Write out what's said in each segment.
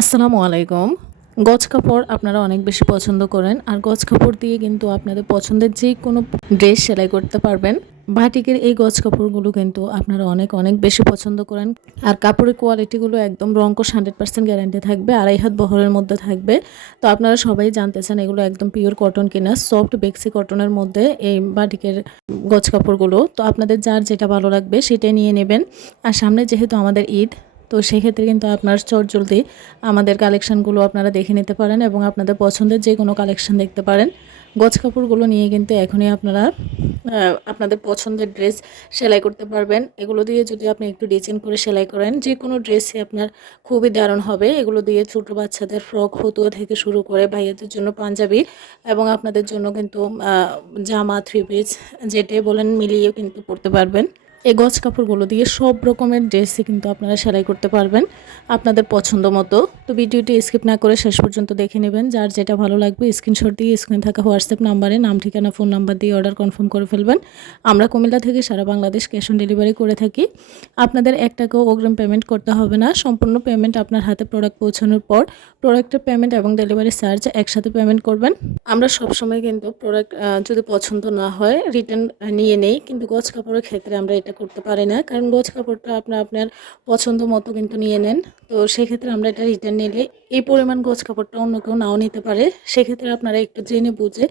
আসসালামু আলাইকুম। গজ কাপড় আপনারা অনেক বেশি পছন্দ করেন আর গজ কাপড় দিয়ে কিন্তু আপনাদের পছন্দের যে কোনো ড্রেস সেলাই করতে পারবেন। বাটিকের এই গজ কাপড়গুলো কিন্তু আপনারা অনেক অনেক বেশি পছন্দ করেন। আর কাপড়ের কোয়ালিটিগুলো একদম রঙ্কশ হান্ড্রেড পার্সেন্ট গ্যারান্টি থাকবে, আড়াই হাত বহরের মধ্যে থাকবে। তো আপনারা সবাই জানতে চান এগুলো একদম পিওর কটন কিনা সফট বেক্সি কটনের মধ্যে এই বাটিকের গজ কাপড়গুলো। তো আপনাদের যার যেটা ভালো লাগবে সেটাই নিয়ে নেবেন। আর সামনে যেহেতু আমাদের ঈদ তো সেক্ষেত্রে কিন্তু আপনার চট জলদি আমাদের কালেকশানগুলো আপনারা দেখে নিতে পারেন এবং আপনাদের পছন্দের যে কোনো কালেকশান দেখতে পারেন। গজ কাপড়গুলো নিয়ে কিন্তু এখনই আপনারা আপনাদের পছন্দের ড্রেস সেলাই করতে পারবেন। এগুলো দিয়ে যদি আপনি একটু ডিজাইন করে সেলাই করেন, যে কোনো ড্রেসই আপনার খুবই দারুণ হবে। এগুলো দিয়ে ছোটো বাচ্চাদের ফ্রক ফতুয়া থেকে শুরু করে ভাইয়াদের জন্য পাঞ্জাবি এবং আপনাদের জন্য কিন্তু জামা থ্রি পিস যেটাই বলেন মিলিয়ে কিন্তু পরতে পারবেন। এই গজ কাপড়গুলো দিয়ে সব রকমের ড্রেসই কিন্তু আপনারা সেলাই করতে পারবেন আপনাদের পছন্দ মতো। তো ভিডিওটি স্কিপ না করে শেষ পর্যন্ত দেখে নেবেন। যার যেটা ভালো লাগবে, স্ক্রিনশট দিয়ে স্ক্রিন থাকা হোয়াটসঅ্যাপ নাম্বারে নাম, ঠিকানা, ফোন নাম্বার দিয়ে অর্ডার কনফার্ম করে ফেলবেন। আমরা কুমিল্লা থেকে সারা বাংলাদেশ ক্যাশ অন ডেলিভারি করে থাকি। আপনাদের এক টাকাও অগ্রিম পেমেন্ট করতে হবে না। সম্পূর্ণ পেমেন্ট আপনার হাতে প্রোডাক্ট পৌঁছানোর পর প্রোডাক্টের পেমেন্ট এবং ডেলিভারি চার্জ একসাথে পেমেন্ট করবেন। আমরা সবসময় কিন্তু প্রোডাক্ট যদি পছন্দ না হয় রিটার্ন নিয়ে নেই। কিন্তু গজ কাপড়ের ক্ষেত্রে আমরা এটা করতে পারি না। কারণ গোছ কাপড়টা আপনার আপনার পছন্দ মতো কিন্তু নিয়ে নেন। তো সেক্ষেত্রে আমরা এটা রিটার্ন নিলে এই পরিমাণ গোছ কাপড়টা অন্য কেউ নাও নিতে পারে। সেক্ষেত্রে আপনারা একটু জেনে বুঝে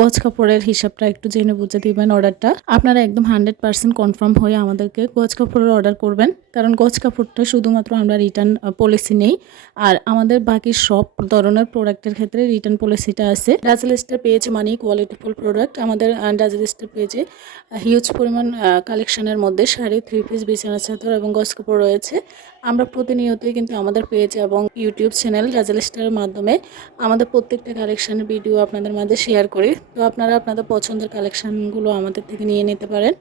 গোছ কাপড়ের হিসাবটা একটু জেনে বুঝে দিবেন অর্ডারটা আপনারা একদম হান্ড্রেড পার্সেন্ট কনফার্ম হয়ে আমাদেরকে গোছ কাপড়ের অর্ডার করবেন। কারণ গোছ কাপড়টা শুধুমাত্র আমরা রিটার্ন পলিসি নেই। আর আমাদের বাকি সব ধরনের প্রোডাক্টের ক্ষেত্রে রিটার্ন পলিসিটা আছে। ডাজেলিস্টার পেজ মানি কোয়ালিটিফুল প্রোডাক্ট আমাদের ডাজেলিস্টার পেজে হিউজ পরিমাণ কালেকশনের মধ্যে শাড়ি থ্রি পিস বিছানা চাদর এবং গস কাপড় রয়েছে। আমরা প্রতিনিয়তই কিন্তু আমাদের পেজ এবং ইউটিউব চ্যানেল রাজেল স্টারের মাধ্যমে আমাদের প্রত্যেকটা কালেকশানের ভিডিও আপনাদের মাঝে শেয়ার করি। তো আপনারা আপনাদের পছন্দের কালেকশানগুলো আমাদের থেকে নিয়ে নিতে পারেন।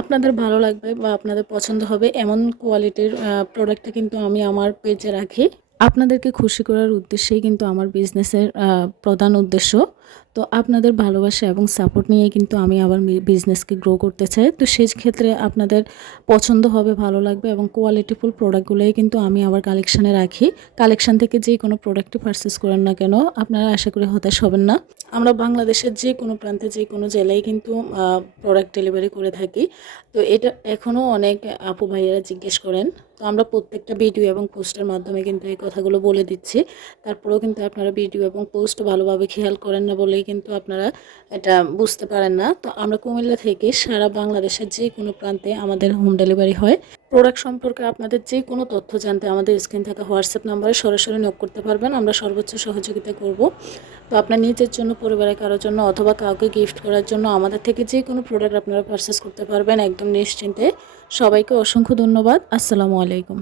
আপনাদের ভালো লাগবে বা আপনাদের পছন্দ হবে এমন কোয়ালিটির প্রোডাক্টটা কিন্তু আমি আমার পেজে রাখি। আপনাদেরকে খুশি করার উদ্দেশ্যেই কিন্তু আমার বিজনেসের প্রধান উদ্দেশ্য। তো আপনাদের ভালোবাসা এবং সাপোর্ট নিয়ে কিন্তু আমি আবার বিজনেসকে গ্রো করতে চাই। তো সেই ক্ষেত্রে আপনাদের পছন্দ হবে, ভালো লাগবে এবং কোয়ালিটিফুল প্রোডাক্টগুলোই কিন্তু আমি আবার কালেকশানে রাখি। কালেকশান থেকে যে কোনো প্রোডাক্টই পারচেস করেন না কেন, আপনারা আশা করি হতাশ হবেন না। আমরা বাংলাদেশের যে কোনো প্রান্তে, যে কোনো জেলায় কিন্তু প্রোডাক্ট ডেলিভারি করে থাকি। তো এটা এখনও অনেক আপু ভাইয়েরা জিজ্ঞেস করেন। তো আমরা প্রত্যেকটা ভিডিও এবং পোস্টের মাধ্যমে কিন্তু এই কথাগুলো বলে দিচ্ছি। তারপরেও কিন্তু আপনারা ভিডিও এবং পোস্ট ভালোভাবে খেয়াল করেন না বলেই কিন্তু আপনারা এটা বুঝতে পারেন না। তো আমরা কুমিল্লা থেকে সারা বাংলাদেশের যে কোনো প্রান্তে আমাদের হোম ডেলিভারি হয়। প্রোডাক্ট সম্পর্কে আপনাদের যে কোনো তথ্য জানতে আমাদের স্ক্রিন থাকা হোয়াটসঅ্যাপ নাম্বারে সরাসরি নক করতে পারবেন। আমরা সর্বোচ্চ সহযোগিতা করব। তো আপনার নিজের জন্য, পরিবারের কারোর জন্য অথবা কাউকে গিফট করার জন্য আমাদের থেকে যে কোনো প্রোডাক্ট আপনারা পারচেস করতে পারবেন একদম নিশ্চিন্তে। সবাইকে অসংখ্য ধন্যবাদ। আসসালামু আলাইকুম।